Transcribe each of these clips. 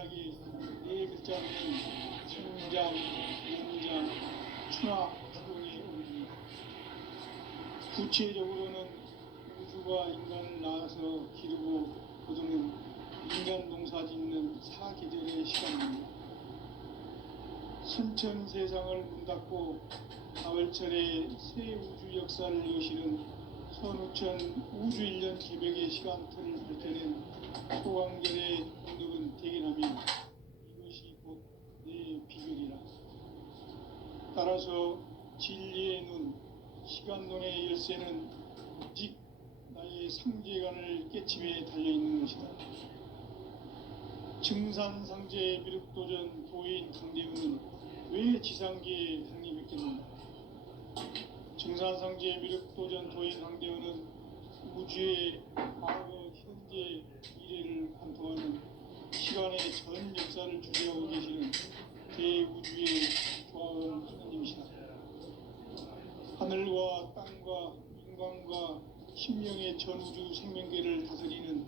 간단하게 네 글자는 성장, 연장, 추나 주동의 의미입니다. 구체적으로는 우주가 인간을 낳아서 기르고 거두는 인간 농사 짓는 사계절의 시간입니다. 선천 세상을 문 닫고 가을철에 새 우주 역사를 여시는 선우천 우주 1년 개벽의 시간틀을 밝혀낸 소강절의 공덕은 대견하며 이것이 곧 내 비결이라. 따라서 진리의 눈, 시간론의 열쇠는 오직 나의 상제관을 깨침에 달려있는 것이다. 증산상제 미륵도전 도인 강대우는 왜 지상계에 상립했겠는가? 증산상제 미륵도전 도인 강대우는 우주의 과거, 현재, 미래를 관통하는 시간의 전 역사를 주재하고 계시는 대우주의 조화원 하나님이시다. 하늘과 땅과 인간과 신명의 전우주 생명계를 다스리는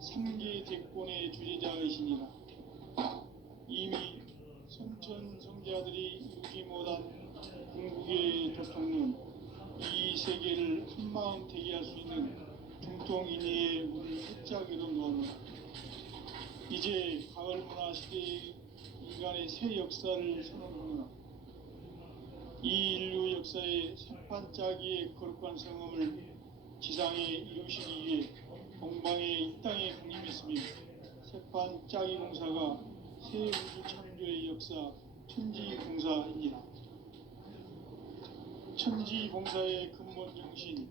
삼계 대권의 주제자이시니라. 이미 선천 성자들이 이루지 못한 궁극의 도통론, 이 세계를 한마음 대기할 수 있는 중통인의의 문을 활짝이도 놓아놓아 이제 가을 문화 시대의 인간의 새 역사를 선언하노라. 이 인류 역사의 새판짜기의 거룩한 성음을 지상에 이루시기 위해 동방의 이 땅에 강림했으며 새판짜기 공사가 새 우주 창조의 역사 천지공사입니다. 천지공사의 근본 정신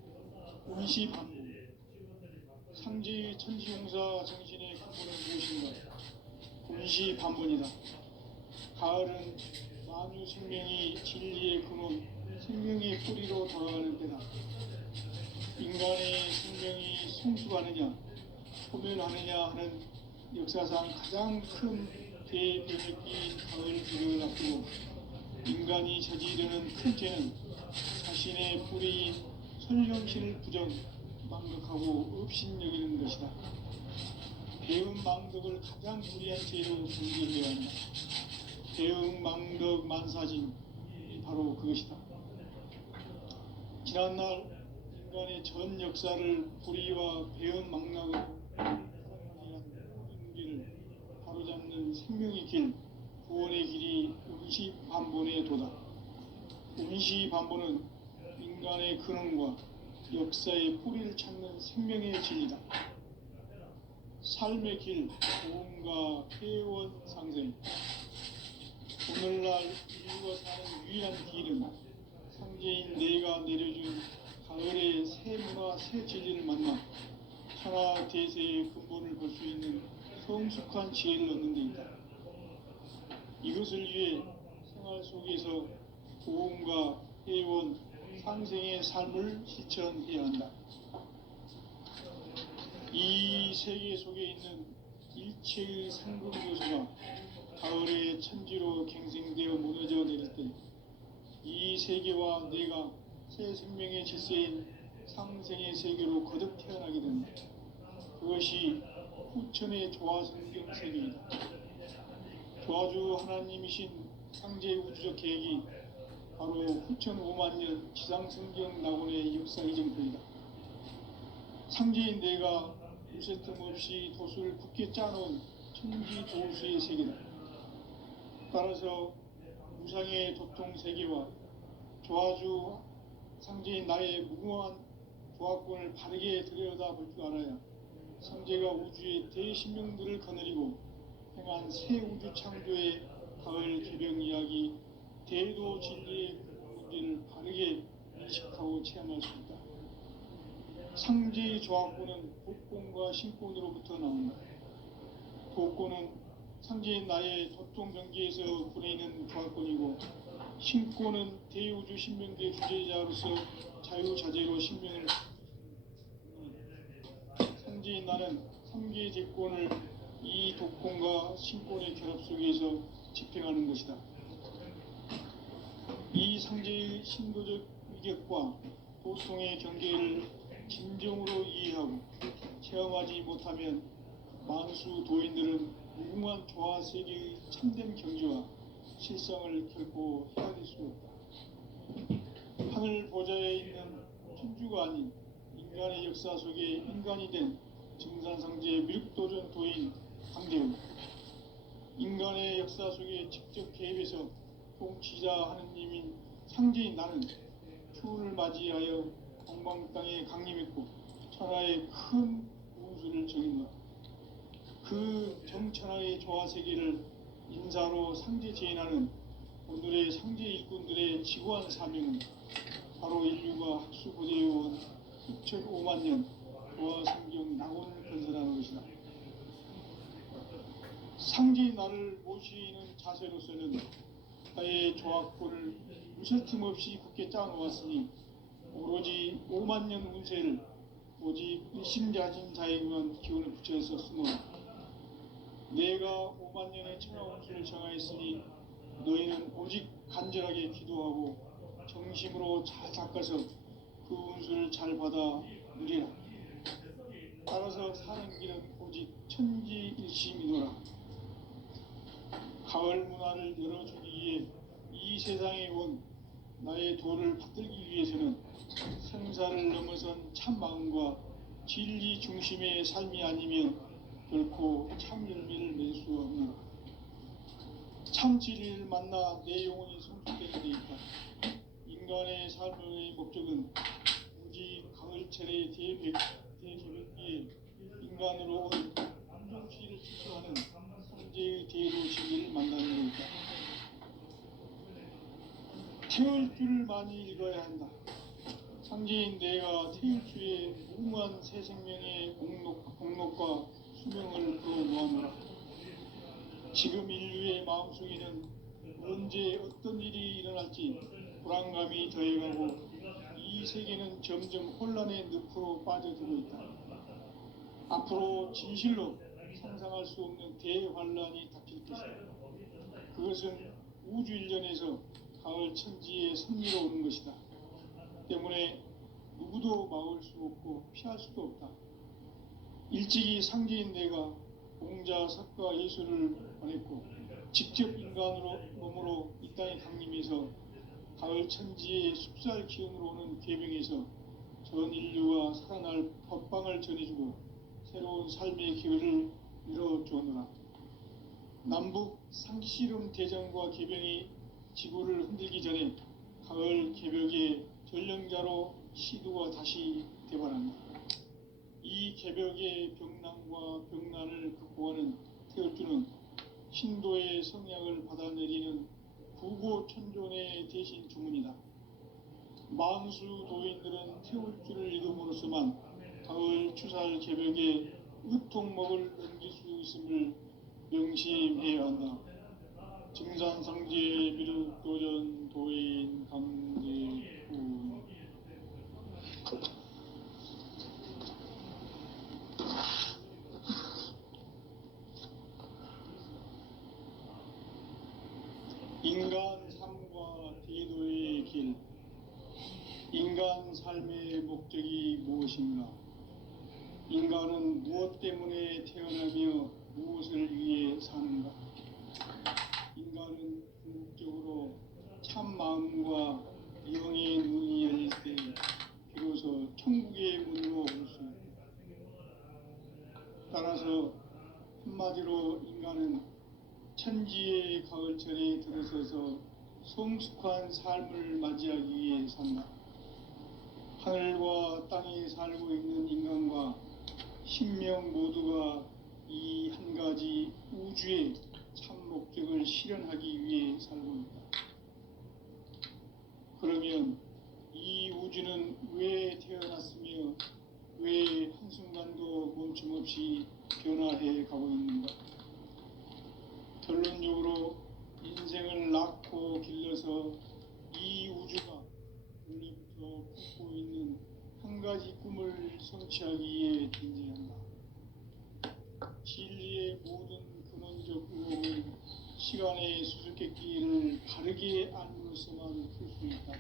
운시반복. 상제의 천지공사 정신의 근본은 무엇인가? 운시반복이다. 가을은 만유 생명이 진리의 근원, 생명의 뿌리로 돌아가는 때다. 인간의 생명이 성숙하느냐, 소멸하느냐 하는 역사상 가장 큰 대변혁기인 가을 기력을 앞두고 인간이 저지르는 큰 죄는 자신의 뿌리인 설령신을 부정, 망덕하고 업신여기는 것이다. 배음 망덕을 가장 불의한 죄로 경계해야 한다. 배음 망덕 만사진, 바로 그것이다. 지난날 인간의 전 역사를 불의와 배음 망락으로 모든 길을 바로잡는 생명의 길, 구원의 길이 운시반본의 도다. 운시반본은 인간의 근원과 역사의 뿌리를 찾는 생명의 진리다. 삶의 길, 고음과 회원 상생. 오늘날 인류가 사는 유일한 길은 상제인 내가 내려준 가을의 새 문화, 새 진리를 만나 천하 대세의 근본을 볼 수 있는 성숙한 지혜를 얻는 데 있다. 이것을 위해 생활 속에서 고음과 회원, 상생의 삶을 실천해야 한다. 이 세계 속에 있는 일체의 상급 요소가 가을의 천지로 갱생되어 무너져 내릴 때 이 세계와 내가 새 생명의 질서인 상생의 세계로 거듭 태어나게 된다. 그것이 후천의 조화성경 세계이다. 조화주 하나님이신 상제 우주적 계획이 바로 후천 5만년 지상성경 낙원의 역사 이정표이다. 상제인 내가 무쇠 틈 없이 도수를 굳게 짜놓은 천지 도수의 세계다. 따라서 무상의 도통 세계와 조화주 상제인 나의 무궁한 조화권을 바르게 들여다볼 줄 알아야 상제가 우주의 대신명들을 거느리고 행한 새 우주 창조의 가을 개병 이야기, 대도 진리의 문제를 바르게 인식하고 체험할 수 있다. 상제의 조화권은 도권과 신권으로부터 나온다. 도권은 상제인 나의 도통 경계에서 보내는 조화권이고, 신권은 대우주 신명계 주제자로서 자유자재로 신명을 상제인 나는 3개의 제권을 이 도권과 신권의 결합 속에서 집행하는 것이다. 이 상제의 신도적 위격과 도통의 경계를 진정으로 이해하고 체험하지 못하면 만수 도인들은 무궁한 조화 세계의 참된 경지와 실상을 결코 헤아릴 수 없다. 하늘 보좌에 있는 천주가 아닌 인간의 역사 속에 인간이 된 증산상제의 밀도전 도인 강대우, 인간의 역사 속에 직접 개입해서 통치자 하느님인 상제인 나는 추운을 맞이하여 동방 땅에 강림했고 천하의 큰 우주를 정인다. 그 정천하의 조화 세계를 인사로 상제 제인하는 오늘의 상제 일꾼들의 지구한 사명은 바로 인류가 학수고대해온 6,5만 년 조화 성경 낙원을 건설하는 것이다. 상제의 나를 모시는 자세로서는 나의 조합권을 무설 틈 없이 굳게 짜놓았으니 오로지 5만 년 운세를 오직 일심자진 자에게만 기운을 붙여서 쓰노라. 내가 5만 년의 천하 운수를 정하였으니 너희는 오직 간절하게 기도하고 정심으로 잘 닦아서 그 운수를 잘 받아 누리라. 따라서 사는 길은 오직 천지일심이노라. 가을 문화를 열어주기 위해 이 세상에 온 나의 도를 받들기 위해서는 생사를 넘어선 참 마음과 진리 중심의 삶이 아니면 결코 참 열매를 낼 수 없노라. 참 진리를 만나 내 영혼이 성숙되는 데 있다. 인간의 삶의 목적은 오직 가을철의 대개벽기에 인간으로 온 운동시를 추구하는 성제의 대도시를 만나는 데 있다. 태울 줄을 많이 읽어야 한다. 상제인 내가 태울 주의 무궁한 새 생명의 공록과 수명을 끌어모아노라. 지금 인류의 마음속에는 언제 어떤 일이 일어날지 불안감이 더해가고 이 세계는 점점 혼란의 늪으로 빠져들고 있다. 앞으로 진실로 상상할 수 없는 대환란이 닥칠 것이다. 그것은 우주 일전에서 가을 천지의 섭리로 오는 것이다. 때문에 누구도 막을 수 없고 피할 수도 없다. 일찍이 상제인 내가 공자, 석가, 예수를 보냈고 직접 인간으로 몸으로 이 땅에 강림해서 가을 천지의 숲살 기운으로 오는 계명에서 전 인류가 살아날 법방을 전해주고 새로운 삶의 기회를 열어주었노라. 남북 상씨름 대전과 개병이 지구를 흔들기 전에 가을 개벽의 전령자로 시두가 다시 되발한다. 이 개벽의 병난과 병난을 극복하는 태울주는 신도의 성약을 받아내리는 구고천존의 대신 주문이다. 만수 도인들은 태울주를 읽음으로써만 가을 추살 개벽의 으통목을 넘길 수 있음을 명심해야 한다. 증산상제 비륵도전 도인 강제훈. 인간 삶과 대도의 길. 인간 삶의 목적이 무엇인가? 인간은 무엇 때문에 태어나며 무엇을 위해 사는가? 인간은 궁극적으로 참 마음과 영의 눈이 열릴 때 비로소 천국의 문으로 올 수 있다. 따라서 한마디로 인간은 천지의 가을철에 들어서서 성숙한 삶을 맞이하기 위해 산다. 하늘과 땅에 살고 있는 인간과 신명 모두가 이 한 가지 우주의 참 목적을 실현하기 위해 살고 있다. 그러면 이 우주는 왜 태어났으며 왜 한순간도 멈춤없이 변화해 가고 있는가? 결론적으로 인생을 낳고 길러서 이 우주가 원래부터 품고 있는 한 가지 꿈을 성취하기 위해 존재한다. 진리의 모든 근원적 의혹은 시간의 수수께끼를 바르게 알므로서만 풀 수 있다.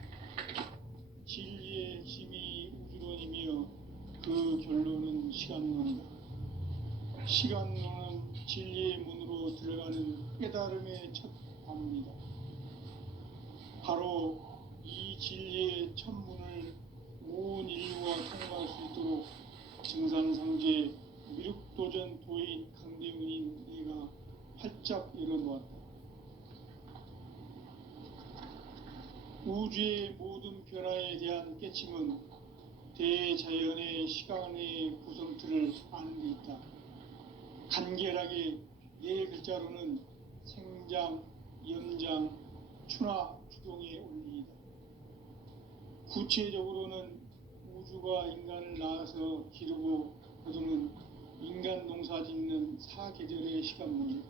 진리의 힘이 우주론이며 그 결론은 시간론이다. 시간론은 진리의 문으로 들어가는 깨달음의 첫 관문이다. 바로 이 진리의 첫 문을 온 인류가 통과할 수 있도록 증산상제 미륵도전 도인 강대문인 네가 활짝 열어놓았다. 우주의 모든 변화에 대한 깨침은 대자연의 시간의 구성틀을 아는 데 있다. 간결하게 네 글자로는 생장, 연장, 추나 추동의 원리이다. 구체적으로는 우주가 인간을 낳아서 기르고 거두는 인간 농사 짓는 사계절의 시간문이다.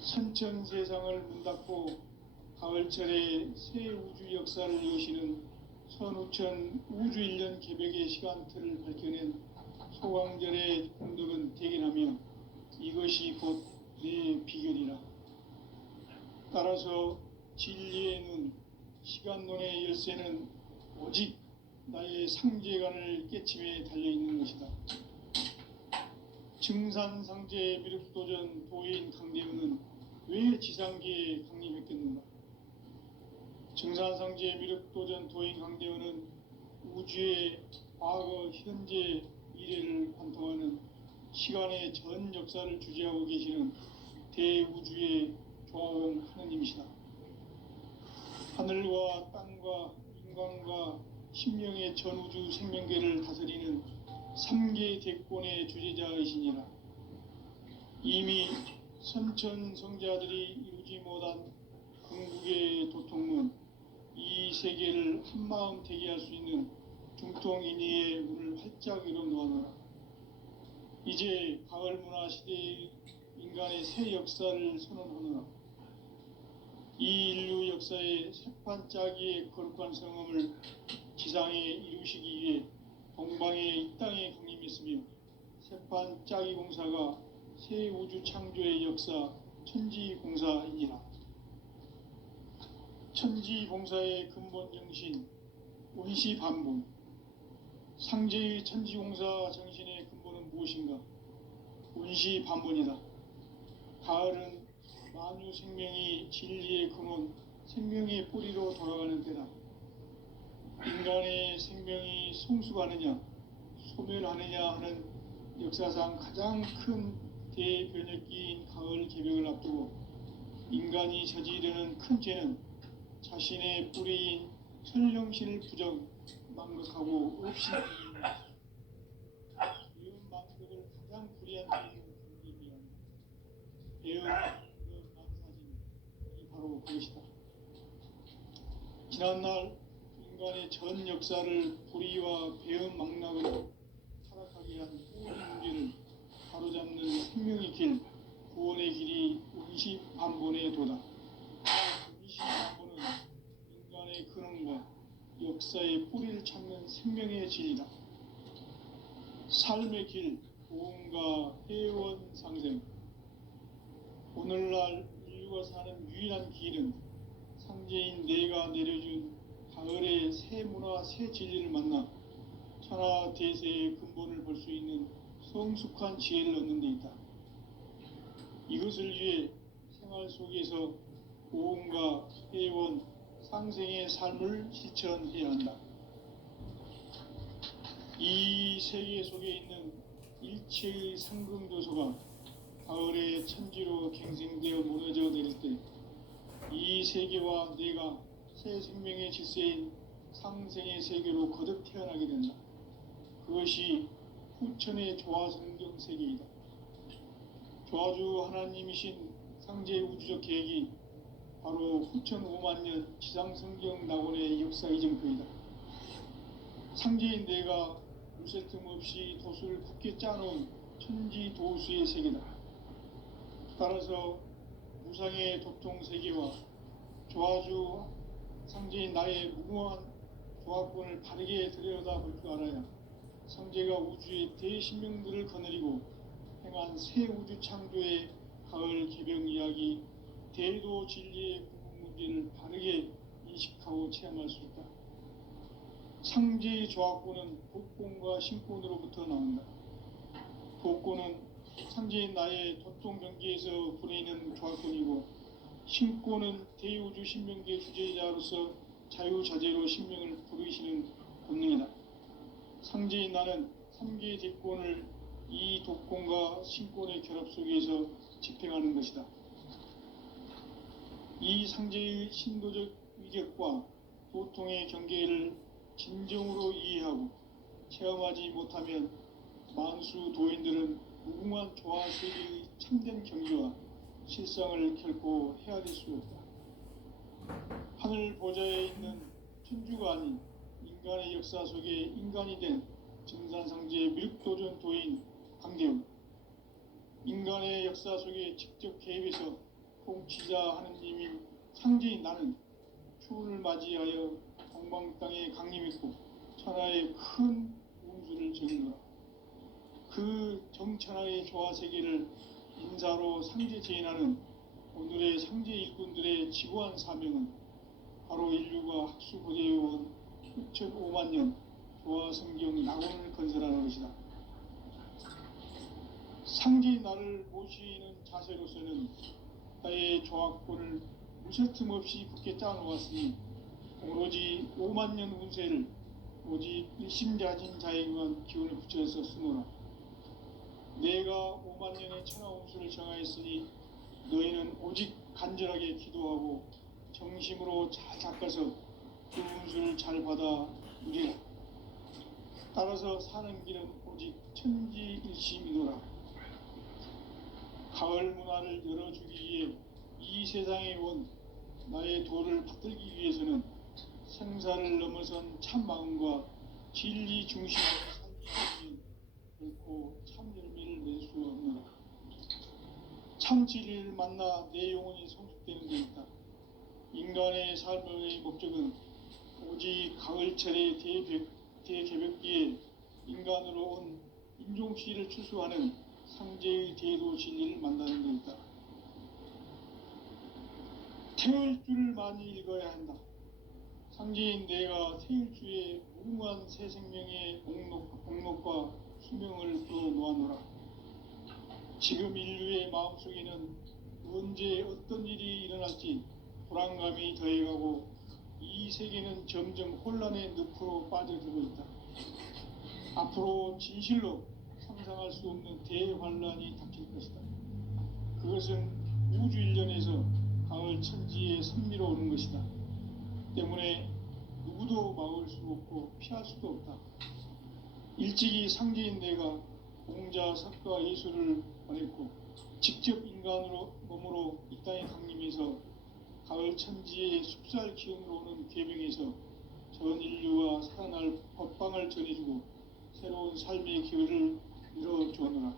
선천 세상을 문 닫고 가을철에 새 우주 역사를 여시는 선우천 우주일년 개벽의 시간틀을 밝혀낸 소강절의 공덕은 대견하며 이것이 곧 내 비결이라. 따라서 진리의 눈, 시간론의 열쇠는 오직 나의 상제관을 깨침에 달려있는 것이다. 증산상제 미륵도전 도인 강대훈은 왜 지상계에 강림했겠는가? 증산상제 미륵도전 도인 강대훈은 우주의 과거, 현재, 미래를 관통하는 시간의 전 역사를 주재하고 계시는 대우주의 조화원 하느님이시다. 하늘과 땅과 인간과 신명의 전우주 생명계를 다스리는 3계 대권의 주재자이시니라. 이미 선천성자들이 이루지 못한 궁극의 도통문, 이 세계를 한마음 되게 할 수 있는 중통인의의 문을 활짝 열어놓아노라. 이제 가을 문화 시대의 인간의 새 역사를 선언하노라. 이 인류 역사의 새판짜기의 거룩한 성음을 지상에 이루시기 위해 동방의 이 땅에 강림했으며 새판짜기 공사가 새 우주 창조의 역사 천지공사이니라. 천지공사의 근본 정신 원시반본, 상제의 천지공사 정신의 근본은 무엇인가? 원시반본이다. 가을은 만유 생명이 진리의 근원, 생명의 뿌리로 돌아가는 때다. 인간의 생명이 성숙하느냐, 소멸하느냐 하는 역사상 가장 큰 대변혁기인 가을 개벽을 앞두고 인간이 저지르는 큰 죄는 자신의 뿌리인 천령신을 부정, 망각하고 없이 배운 망각을 가장 불의한 죄로 견디기 위한 배운 망각 망사진이 바로 그것이다. 지난날 인간의 전 역사를 불의와 배운 망락으로 타락하게 한 모든 문제를 바로잡는 생명의 길, 구원의 길이 원시반본의 도다. 원시반본은 인간의 근원과 역사의 뿌리를 찾는 생명의 진리다. 삶의 길, 보험과 회원 상생. 오늘날 인류가 사는 유일한 길은 상제인 내가 내려준 가을의 새 문화, 새 진리를 만나 천하 대세의 근본을 볼 수 있는 성숙한 지혜를 얻는 데 있다. 이것을 위해 생활 속에서 보험과 회원, 상생의 삶을 실천해야 한다. 이 세계 속에 있는 일체의 상금도서가 가을의 천지로 갱생되어 무너져 내릴 때 이 세계와 내가 새 생명의 질서인 상생의 세계로 거듭 태어나게 된다. 그것이 후천의 조화성경 세계이다. 조화주 하나님이신 상제 우주적 계획이 바로 후천 5만년 지상성경 낙원의 역사 이정표이다. 상제인 내가 무쇠 틈 없이 도수를 굳게 짜놓은 천지 도수의 세계다. 따라서 무상의 도통 세계와 조화주 상제인 나의 무궁한 조화권을 바르게 들여다볼 줄 알아야 상제가 우주의 대신명들을 거느리고 행한 새 우주 창조의 가을 개벽 이야기, 대도 진리의 궁극 문제를 바르게 인식하고 체험할 수 있다. 상제의 조화권은 복권과 신권으로부터 나온다. 복권은 상제인 나의 도통 경기에서 보내는 조합권이고, 신권은 대우주 신명계 주제자로서 자유자재로 신명을 부르시는 권능이다. 상제인 나는 3개의 대권을 이 독권과 신권의 결합 속에서 집행하는 것이다. 이 상제의 신도적 위격과 도통의 경계를 진정으로 이해하고 체험하지 못하면 만수 도인들은 무궁한 조화 세계의 참된 경지와 실상을 결코 헤아릴 수 없다. 하늘 보좌에 있는 천주가 아닌 인간의 역사 속에 인간이 된 증산상제의 미륵도전 도인 강대웅, 인간의 역사 속에 직접 개입해서 통치자 하느님인 상제인 나는 추운을 맞이하여 동방 땅에 강림했고 천하의 큰 운수를 정의노라. 그 정천하의 조화 세계를 인사로 상제 제인하는 오늘의 상제 일꾼들의 지고한 사명은 바로 인류가 학수 고대해온 6,500만 년 조화 성경 낙원을 건설하는 것이다. 상제인 나를 모시는 자세로서는 나의 조합권을 무쇠틈 없이 굳게 짜놓았으니 오로지 5만 년 운세를 오직 일심자진 자에게만 기운을 붙여서 쓰노라. 내가 5만 년의 천하 운수를 정하였으니 너희는 오직 간절하게 기도하고 정심으로 잘 닦아서 그 운수를 잘 받아 누리라. 따라서 사는 길은 오직 천지일심이노라. 가을 문화를 열어주기 위해 이 세상에 온 나의 도를 받들기 위해서는 생사를 넘어선 참 마음과 진리 중심으로 살기 결코 참 열매를 낼 수 없노라. 참 진리를 만나 내 영혼이 성숙되는 데 있다. 인간의 삶의 목적은 오직 가을철의 대개벽기에 인간으로 온 인종씨를 추수하는 상제의 대도 진리를 만나는 데 있다. 태을주를 많이 읽어야 한다. 상제인 내가 태을주의 무궁한 새 생명의 목록과 수명을 풀어놓아노라. 지금 인류의 마음속에는 언제 어떤 일이 일어날지 불안감이 더해가고 이 세계는 점점 혼란의 늪으로 빠져들고 있다. 앞으로 진실로 상상할 수 없는 대환란이 닥칠 것이다. 그것은 우주 일련에서 가을 천지의 선미로 오는 것이다. 때문에 누구도 막을 수 없고 피할 수도 없다. 일찍이 상제인 내가 공자, 석가, 예수를 보냈고 직접 인간으로 몸으로 이 땅에 강림해서 가을 천지의 숲살 기운으로 오는 계명에서 전 인류와 살아날 법방을 전해주고 새로운 삶의 기회를 이뤄주었노라.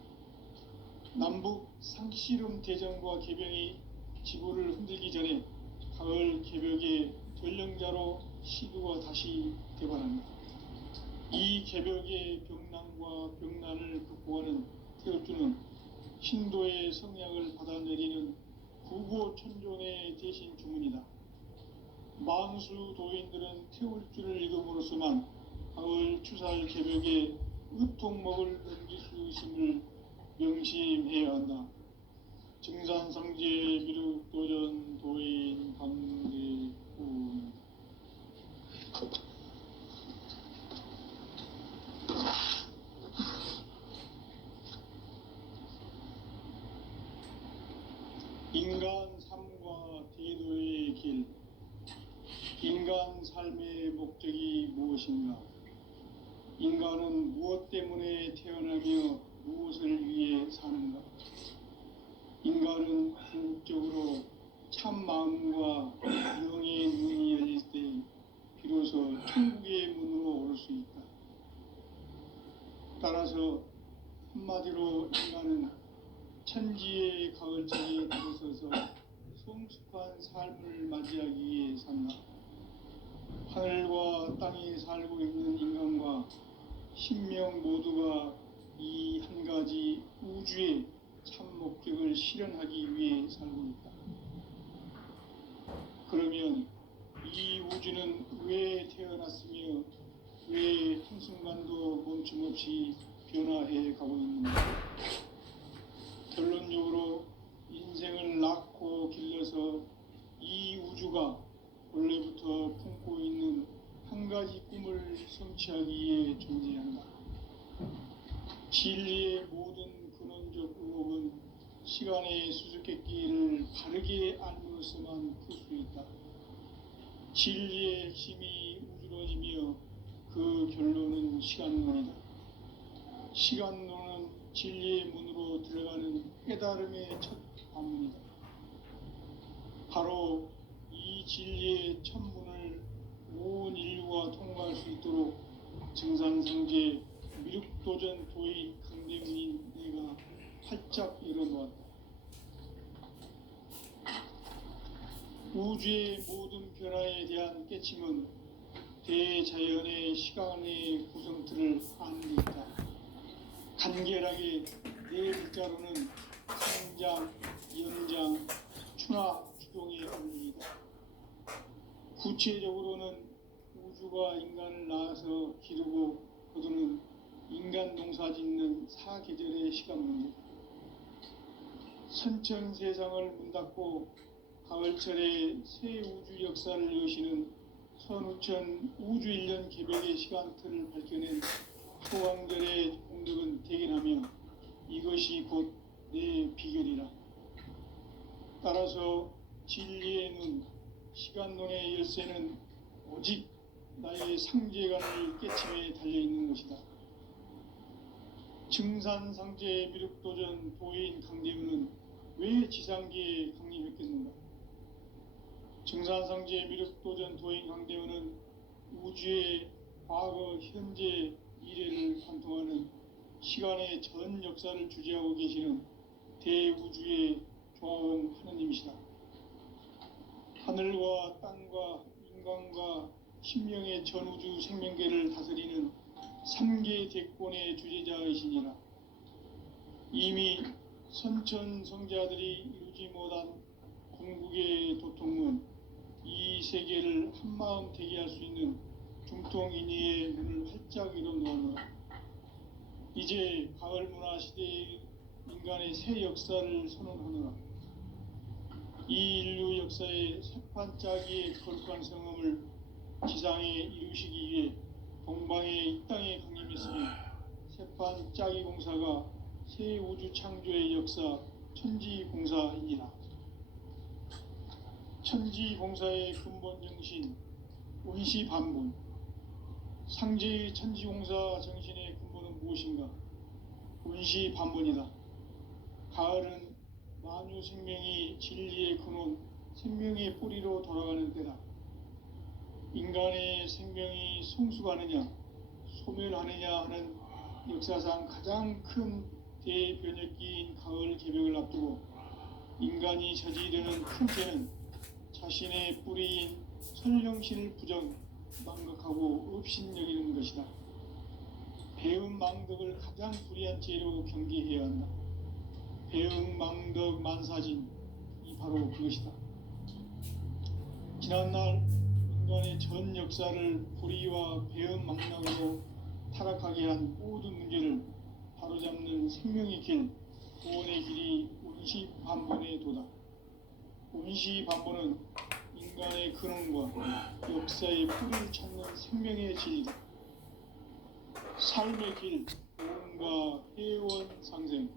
남북 상씨름 대전과 개병이 지구를 흔들기 전에 가을 개벽의 전령자로 시도가 다시 개발한다. 이 개벽의 병난과 병난을 극복하는 태울주는 신도의 성약을 받아내리는 구고천존의 대신 주문이다. 만수 도인들은 태울주를 읽음으로써만 가을 추살 개벽의 의통목을 넘길 수 있음을 명심해야 한다. 증산상제 미륵도전 도인 강대훈. 인간 삶과 대도의 길. 인간 삶의 목적이 무엇인가? 인간은 무엇 때문에 태어나며 무엇을 위해 사는가? 인간은 궁극적으로 참 마음과 영의 문이 열릴 때 비로소 천국의 문으로 올 수 있다. 따라서 한마디로 인간은 천지의 가을철에 들어서서 성숙한 삶을 맞이하기 위해 산다. 하늘과 땅에 살고 있는 인간과 신명 모두가 이 한 가지 우주의 참 목적을 실현하기 위해 살고 있다. 그러면 이 우주는 왜 태어났으며 왜 한순간도 멈춤없이 변화해 가고 있는가? 결론적으로 인생을 낳고 길러서 이 우주가 원래부터 품고 있는 한 가지 꿈을 성취하기 위해 존재한다. 진리의 모든 근원적 의혹은 시간의 수수께끼를 바르게 알므로서만 풀 수 있다. 진리의 핵심이 우주론이며 그 결론은 시간론이다. 시간론은 진리의 문으로 들어가는 깨달음의 첫 관문이다. 바로 이 진리의 첫 문을 온 인류가 통과할 수 있도록 증산상제 미륵도전 도의 강대문인 내가 활짝 열어놓았다. 우주의 모든 변화에 대한 깨침은 대자연의 시간의 구성틀을 아는 데 있다. 간결하게 네 글자로는 성장, 연장, 추나 추동의 원리이다. 구체적으로는 우주가 인간을 낳아서 기르고 거두는 인간 농사 짓는 사계절의 시간 문제. 선천 세상을 문 닫고 가을철에 새 우주 역사를 여시는 선우천 우주 1년 개벽의 시간틀을 밝혀낸 초강들의 공덕은 대견하며 이것이 곧 내 비결이라. 따라서 진리의 눈, 시간론의 열쇠는 오직 나의 상제관을 깨침에 달려있는 것이다. 증산상제 미륵도전 도인 강대문은 왜 지상기에 강림했겠는가? 증산상제 미륵도전 도인 강대문은 우주의 과거, 현재, 미래를 관통하는 시간의 전 역사를 주재하고 계시는 대우주의 조화원 하느님이시다. 하늘과 땅과 인간과 신명의 전우주 생명계를 다스리는 3계 대권의 주재자이시니라. 이미 선천성자들이 이루지 못한 궁극의 도통은 이 세계를 한마음 되게 할 수 있는 중통인의의 문을 활짝 열어놓았노라. 이제 가을 문화 시대의 인간의 새 역사를 선언하노라. 이 인류 역사의 새판짜기의 거룩한 성음을 지상에 이루시기 위해 동방의 이 땅에 강림했으며 새판짜기 공사가 새 우주 창조의 역사 천지공사이니라. 천지공사의 근본 정신 원시반본. 상제의 천지공사 정신의 근본은 무엇인가? 원시반본이다. 가을은 만유 생명이 진리의 근원, 생명의 뿌리로 돌아가는 때다. 인간의 생명이 성숙하느냐, 소멸하느냐 하는 역사상 가장 큰 대변혁기인 가을 개벽을 앞두고 인간이 저지르는 큰 죄는 자신의 뿌리인 설령신을 부정, 망각하고 업신여기는 것이다. 배은망덕을 가장 불의한 죄로 경계해야 한다. 배은망덕 만사진, 이 바로 그것이다. 지난날 인간의 전 역사를 불의와 배은망덕으로 타락하게 한 모든 문제를 바로잡는 생명의 길, 구원의 길이 원시반본의 도다. 원시반본은 인간의 근원과 역사의 뿌리를 찾는 생명의 진리다. 삶의 길, 보험과 회원 상생.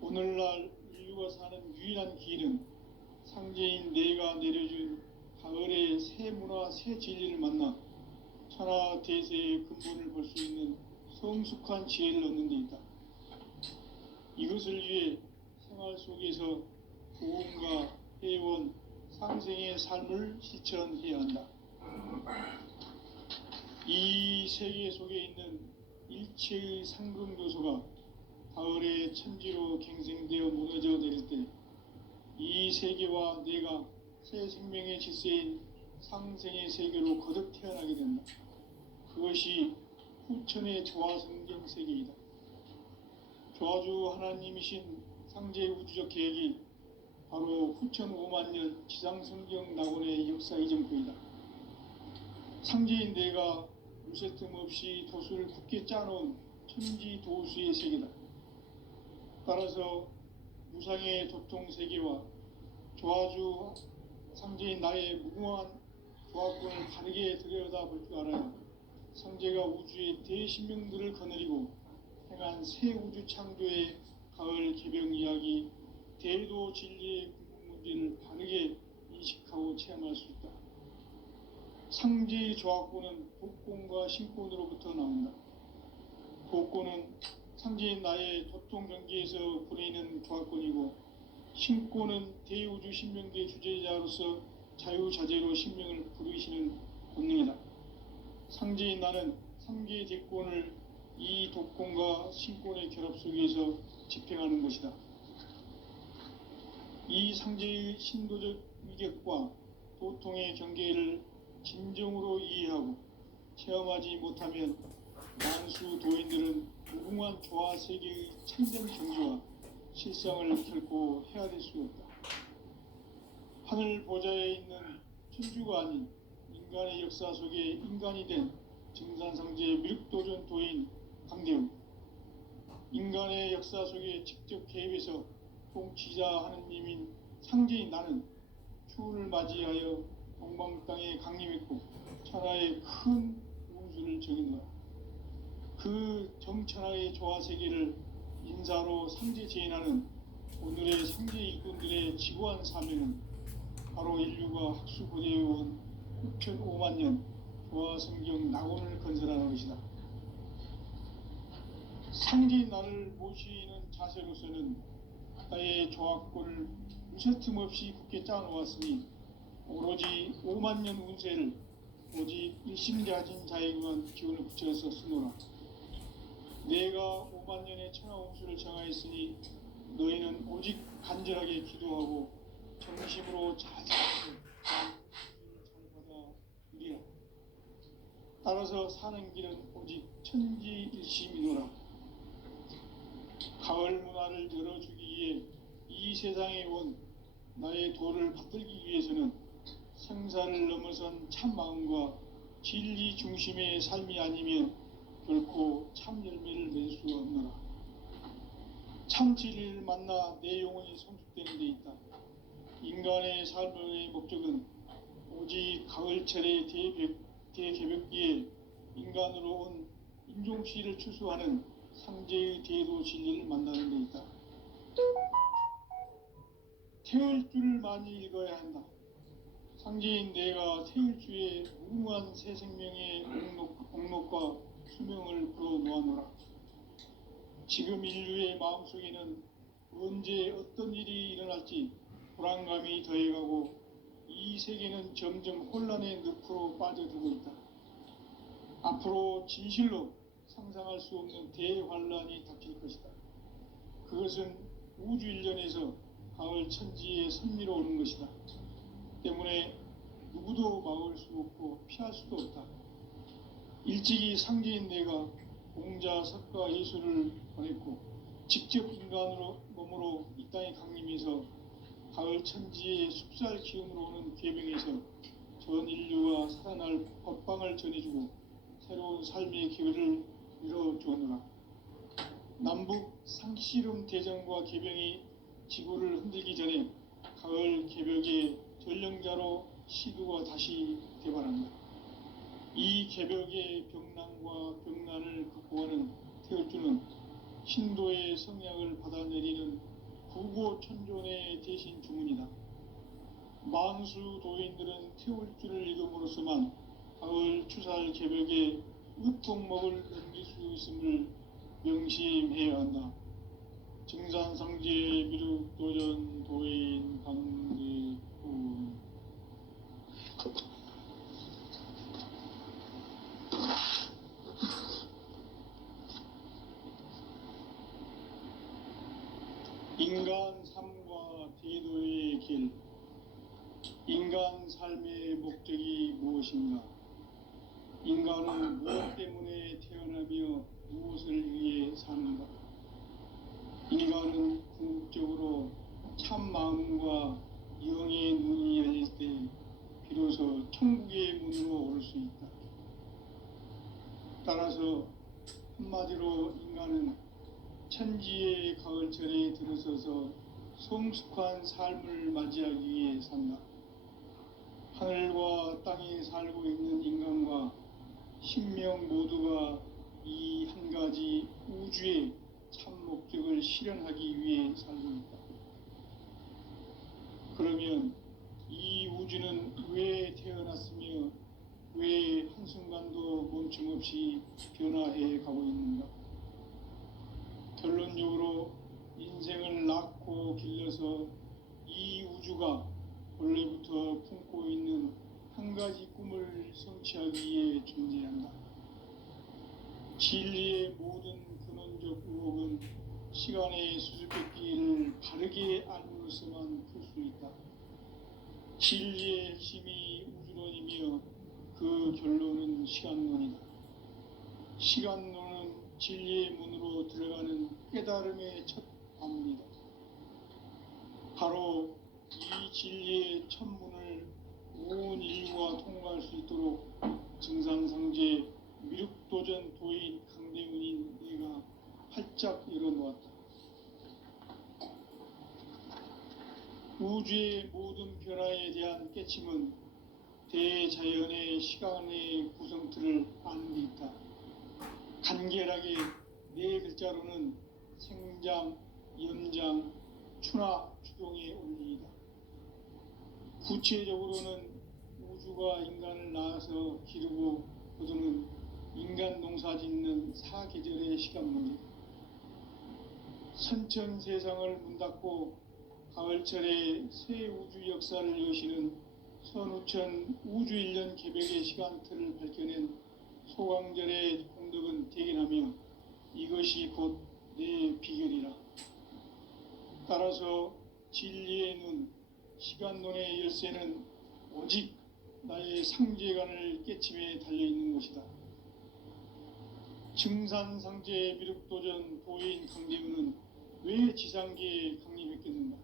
오늘날 인류가 사는 유일한 길은 상제인 내가 내려준 가을의 새 문화, 새 진리를 만나 천하 대세의 근본을 볼 수 있는 성숙한 지혜를 얻는 데 있다. 이것을 위해 생활 속에서 보험과 회원, 상생의 삶을 실천해야 한다. 이 세계 속에 있는 일체의 상금 요소가 가을의 천지로 갱생되어 무너져 내릴 때 이 세계와 내가 새 생명의 질서인 상생의 세계로 거듭 태어나게 된다. 그것이 후천의 조화성경 세계이다. 조화주 하나님이신 상제 우주적 계획이 바로 후천 5만 년 지상성경 낙원의 역사 이정표이다. 상제인 내가 물새 틈 없이 도수를 굳게 짜놓은 천지 도수의 세계다. 따라서 무상의 도통 세계와 조화주 상제인 나의 무궁한 조합권을 바르게 들여다볼 줄 알아야 상제가 우주의 대신명들을 거느리고 행한 새 우주 창조의 가을 개병 이야기, 대도 진리의 궁극 문제를 바르게 인식하고 체험할 수 있다. 상제의 조합권은 복권과 신권으로부터 나온다. 복권은 상제인 나의 도통 경계에서 부리는 조합권이고, 신권은 대우주 신명계 주제자로서 자유자재로 신명을 부르시는 권능이다. 상제인 나는 상계의 대권을 이 도권과 신권의 결합 속에서 집행하는 것이다. 이 상제의 신도적 위격과 도통의 경계를 진정으로 이해하고 체험하지 못하면 만수 도인들은 무궁한 조화 세계의 참된 경지와 실상을 결코 헤아릴 수 없다. 하늘 보좌에 있는 천주가 아닌 인간의 역사 속에 인간이 된 증산상제 밀도전 도인 강대우, 인간의 역사 속에 직접 개입해서 통치자 하느님인 상제인 나는 추운을 맞이하여 동방 땅에 강림했고 천하의 큰 운수를 정인노라. 그 정천하의 조화 세계를 인사로 상제 제인하는 오늘의 상제 일꾼들의 지구한 사명은 바로 인류가 학수고대해온 6,500만 년 조화 성경 낙원을 건설하는 것이다. 상제인 나를 모시는 자세로서는 나의 조합권을 무쇠틈 없이 굳게 짜놓았으니 오로지 5만 년 운세를 오직 일심가진 자에게만 기운을 붙여서 쓰노라. 내가 5만 년의 천하 운수를 정하였으니 너희는 오직 간절하게 기도하고 정심으로 잘 받아 누리라. 따라서 사는 길은 오직 천지일심이노라. 가을 문화를 열어주기 위해 이 세상에 온 나의 도를 받들기 위해서는 생사를 넘어선 참 마음과 진리 중심의 삶이 아니면 결코 참 열매를 맺을 수 없노라. 참 진리를 만나 내 영혼이 성숙되는 데 있다. 인간의 삶의 목적은 오직 가을철의 대개벽기에 인간으로 온 인종시를 추수하는 상제의 대도 진리를 만나는 데 있다. 태울 줄을 많이 읽어야 한다. 상제인 내가 태울 주의 무궁한 새 생명의 옥록과 수명을 불어 모아노라. 지금 인류의 마음속에는 언제 어떤 일이 일어날지 불안감이 더해가고 이 세계는 점점 혼란의 늪으로 빠져들고 있다. 앞으로 진실로 상상할 수 없는 대환란이 닥칠 것이다. 그것은 우주 일련에서 가을 천지에 선미로 오는 것이다. 때문에 누구도 막을 수 없고 피할 수도 없다. 일찍이 상제인 내가 공자, 석가, 예수를 보냈고 직접 인간으로 몸으로 이 땅에 강림해서 가을 천지의 숲살 기운으로 오는 괴병에서 전 인류가 살아날 법방을 전해주고 새로운 삶의 기회를 이뤄주었노라. 남북 상씨름 대전과 개병이 지구를 흔들기 전에 가을 개벽의 전령자로 시두가 다시 대발한다. 이 개벽의 병난과 병난을 극복하는 태울주는 신도의 성약을 받아내리는 구고천존의 대신 주문이다. 만수 도인들은 태울주를 읽음으로써만 가을 추살 개벽의 으통목을 넘길 수 있음을 명심해야 한다. 증산상제 미륵도전 도인 강제훈. 인간 삶과 대도의 길. 인간 삶의 목적이 무엇인가? 인간은 무엇 때문에 태어나며 무엇을 위해 사는가? 인간은 궁극적으로 참 마음과 영의 문이 열릴 때 비로소 천국의 문으로 올 수 있다. 따라서 한마디로 인간은 천지의 가을철에 들어서서 성숙한 삶을 맞이하기 위해 산다. 하늘과 땅에 살고 있는 인간과 신명 모두가 이 한 가지 우주의 참 목적을 실현하기 위해 살고 있다. 그러면 이 우주는 왜 태어났으며 왜 한순간도 멈춤없이 변화해 가고 있는가? 결론적으로 인생을 낳고 길러서 이 우주가 원래부터 품고 있는 한 가지 꿈을 성취하기 위해 존재한다. 진리의 모든 근원적 의혹은 시간의 수수께끼를 바르게 알므로서만 풀 수 있다. 진리의 핵심이 우주론이며 그 결론은 시간론이다. 시간론은 진리의 문으로 들어가는 깨달음의 첫 관문이다. 바로 이 진리의 첫 문을 온 인류가 통과할 수 있도록 증산상제 미륵도전 도인 강대훈인 내가 활짝 열어놓았다. 우주의 모든 변화에 대한 깨침은 대자연의 시간의 구성틀을 아는 데 있다. 간결하게 네 글자로는 생장, 연장, 추나 추동의 원리이다. 구체적으로는 우주가 인간을 낳아서 기르고 거두는 인간 농사 짓는 사계절의 시간문이다. 선천 세상을 문 닫고 가을철에 새 우주 역사를 여시는 선우천 우주일년 개벽의 시간틀을 밝혀낸 소강절의 공덕은 대견하며 이것이 곧 내 비결이라. 따라서 진리의 눈, 시간론의 열쇠는 오직 나의 상제관을 깨침에 달려있는 것이다. 증산상제 미륵도전 도인 강대훈은 왜 지상계에 강림했겠는가?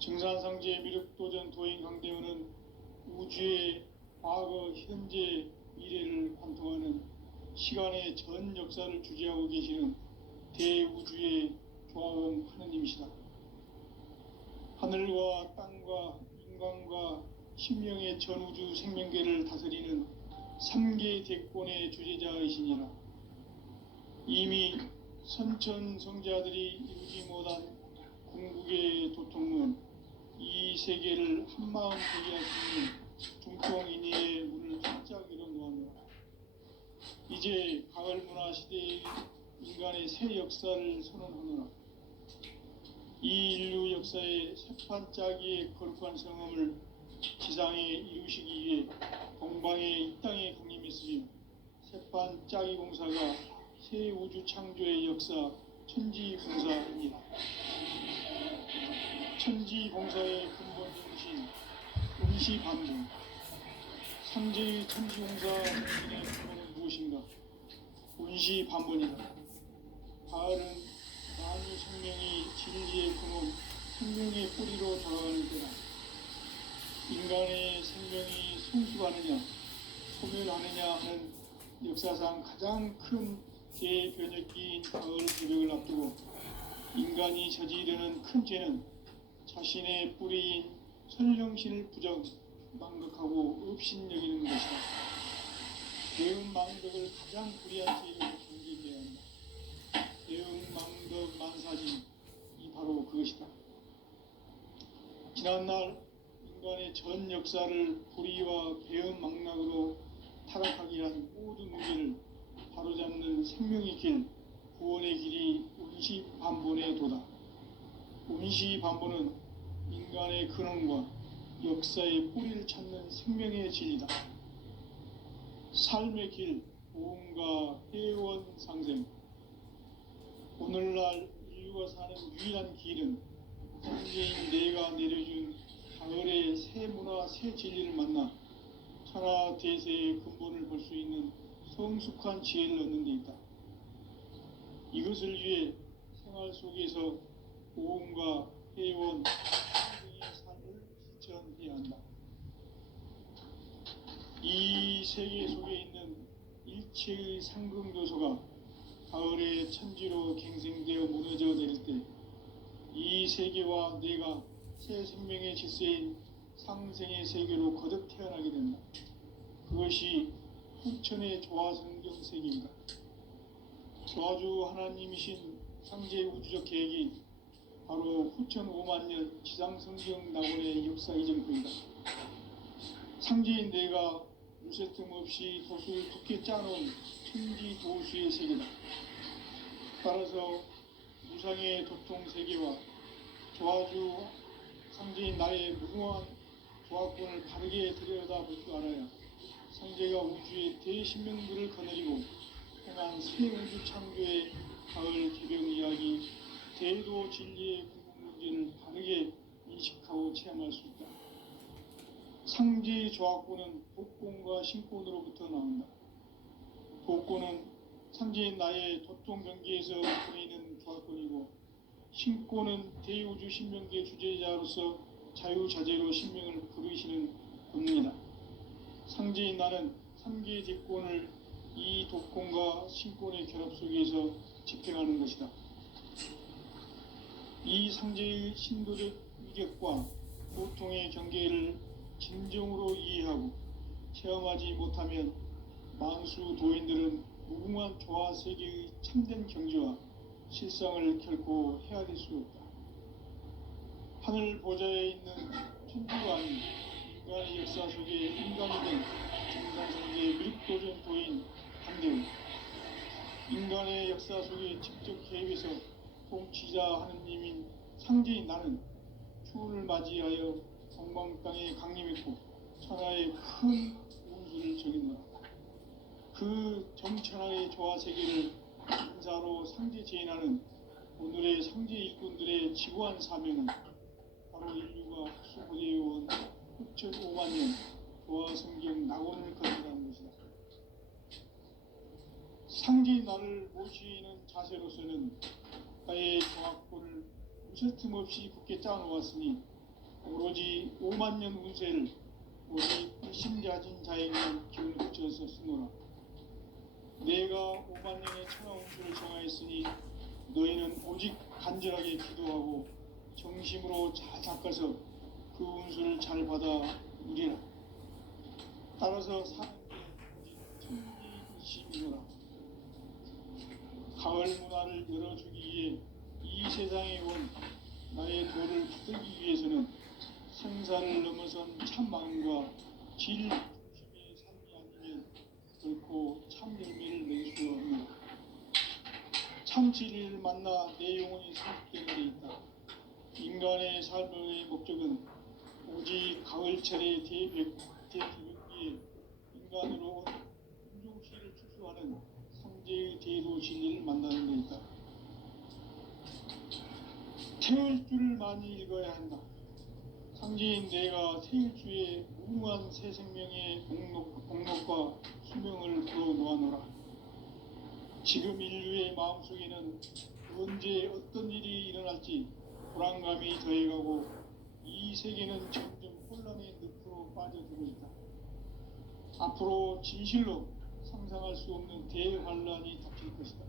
증산상제 미륵도전 도인 강대훈은 우주의 과거, 현재, 미래를 관통하는 시간의 전 역사를 주재하고 계시는 대우주의 조화원 하느님이시다. 하늘과 땅과 인간과 신명의 전우주 생명계를 다스리는 3계 대권의 주재자이시니라. 이미 선천 성자들이 이루지 못한 궁극의 도통문, 이 세계를 한마음 되게 할 수 있는 중통인의의 문을 활짝 열어놓았노라. 이제 가을 문화 시대의 인간의 새 역사를 선언하노라. 이 인류 역사의 새판짜기의 거룩한 성험을 지상에 이루시기 위해 동방의 이 땅에 강림했으며 새판짜기 공사가 새 우주 창조의 역사 천지봉사입니다. 천지봉사의 근본 정신 음시반분. 상제의 천지봉사 정신의 근본은 무엇인가? 운시반분이다. 가을은 만유 생명이 진리의 근원, 생명의 뿌리로 돌아가는 때다. 인간의 생명이 성숙하느냐, 소멸하느냐 하는 역사상 가장 큰 대변혁기인 가을 개벽을 앞두고 인간이 저지르는 큰 죄는 자신의 뿌리인 선령신을 부정, 망각하고 업신여기는 것이다. 대응망덕을 가장 불의한 죄로 경계해야 한다. 대응망덕 만사진, 이 바로 그것이다. 지난날 인간의 전 역사를 불의와 배은망락으로 타락하게 한 모든 문제를 바로잡는 생명의 길, 구원의 길이 운시반본의 도다. 운시반본은 인간의 근원과 역사의 뿌리를 찾는 생명의 진리다. 삶의 길, 보험과 회원 상생. 오늘날 인류가 사는 유일한 길은 현재인 내가 내려준 가을의 새 문화, 새 진리를 만나 천하 대세의 근본을 볼 수 있는 성숙한 지혜를 얻는 데 있다. 이것을 위해 생활 속에서 보험과 회원, 상생의 삶을 실천해야 한다. 이 세계 속에 있는 일체의 상금 요소가 가을의 천지로 갱생되어 무너져 내릴 때 이 세계와 내가 새 생명의 질서인 상생의 세계로 거듭 태어나게 된다. 그것이 후천의 조화성경 세계이다. 조화주 하나님이신 창제 우주적 계획이 바로 후천 5만 년 지상성경 낙원의 역사 이정표이다. 상제인 내가 무쇠 틈 없이 돛을 굳게 짜놓은 천지 도수의 세계다. 따라서 무상의 도통 세계와 조화주 상제인 나의 무궁한 조화권을 바르게 들여다볼 줄 알아야 상제가 우주의 대신명들을 거느리고 행한 새 우주 창조의 가을 개병 이야기, 대도 진리의 궁극 문제를 바르게 인식하고 체험할 수 있다. 상제의 조화권은 복권과 신권으로부터 나온다. 복권은 상제인 나의 도통 경계에서 보이는 조화권이고, 신권은 대우주 신명계 주제자로서 자유자재로 신명을 부르시는 권능이다. 상제인 나는 3개의 대권을 이 독권과 신권의 결합 속에서 집행하는 것이다. 이 상제의 신도적 위력과 고통의 경계를 진정으로 이해하고 체험하지 못하면 만수 도인들은 무궁한 조화 세계의 참된 경지와 실상을 결코 헤아릴 수 없다. 하늘 보좌에 있는 천주가 아닌 인간의 역사 속에 인간이 된 증산성계의 미륵도전 도인 한대우, 인간의 역사 속에 직접 개입해서 통치자 하느님인 상제인 나는 추운을 맞이하여 동방 땅에 강림했고 천하의 큰 운수를 정했노라. 그 정천하의 조화 세계를 인사로 상제 제인하는 오늘의 상제 일꾼들의 지구한 사명은 바로 인류가 수고되어 온 6,5만 년 조화 성경 낙원을 건너가는 것이다. 상제인 나를 모시는 자세로서는 나의 조화권을 무쇠틈 없이 굳게 짜놓았으니 오로지 5만 년 운세를 오직 일심자진 자에게만 기운을 붙여서 쓰노라. 내가 5만 년의 천하 운수를 정하였으니 너희는 오직 간절하게 기도하고 정심으로 잘 닦아서 그 운수를 잘 받아 누리라. 따라서 사는 게 오직 천지이심이노라. 가을 문화를 열어주기 위해 이 세상에 온 나의 도를 붙들기 위해서는 생사를 넘어선 참 마음과 질 중심의 삶이 아니면 결코 참 열매를 낼 수 없는 참 진리를 만나 내 영혼이 성숙되는 데 있다. 인간의 삶의 목적은 오직 가을철의 대기에 인간으로 온 인종시를 추수하는 상제의 대도 진리를 만나는 데 있다. 태일주를 많이 읽어야 한다. 상제인 내가 태일주의 무궁한 새 생명의 공록과 수명을 불어놓아노라. 지금 인류의 마음속에는 언제 어떤 일이 일어날지 불안감이 더해가고 이 세계는 점점 혼란의 늪으로 빠져들고 있다. 앞으로 진실로 상상할 수 없는 대환란이 닥칠 것이다.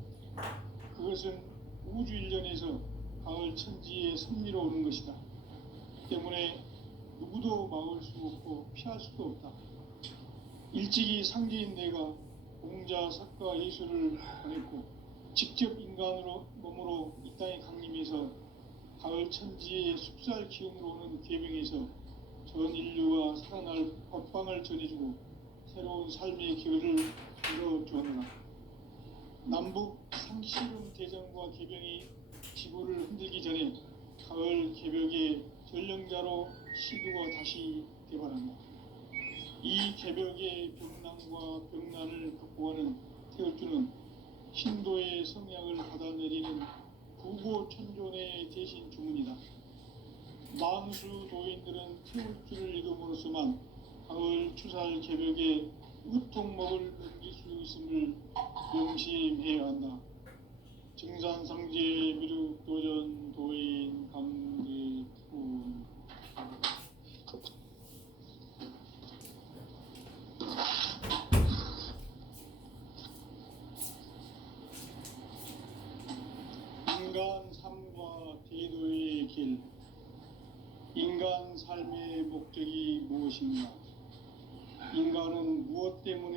그것은 우주 일련에서 가을 천지의 섭리로 오는 것이다. 때문에 누구도 막을 수 없고 피할 수도 없다. 일찍이 상제인 내가 공자, 석가, 예수를 보냈고 직접 인간으로 몸으로 이 땅에 강림해서 가을 천지의 숲살 기운으로 오는 계명에서 전 인류가 살아날 법방을 전해주고 새로운 삶의 기회를 열어주었노라. 남북 상시름 대전과 개병이 지구를 흔들기 전에 가을 개벽의 전령자로 시두가 다시 대발한다. 이 개벽의 병난과 병난을 극복하는 태울주는 신도의 성향을 받아내리는 구고천존의 대신 주문이다. 만수 도인들은 태울주를 읽음으로써만 가을 추살 개벽의 우통목을 넘길 수 있음을 명심해야 한다. 증산상제 미륵도전 도인 감대군. 인간 삶의 목적이 무엇인가? 인간은 무엇 때문에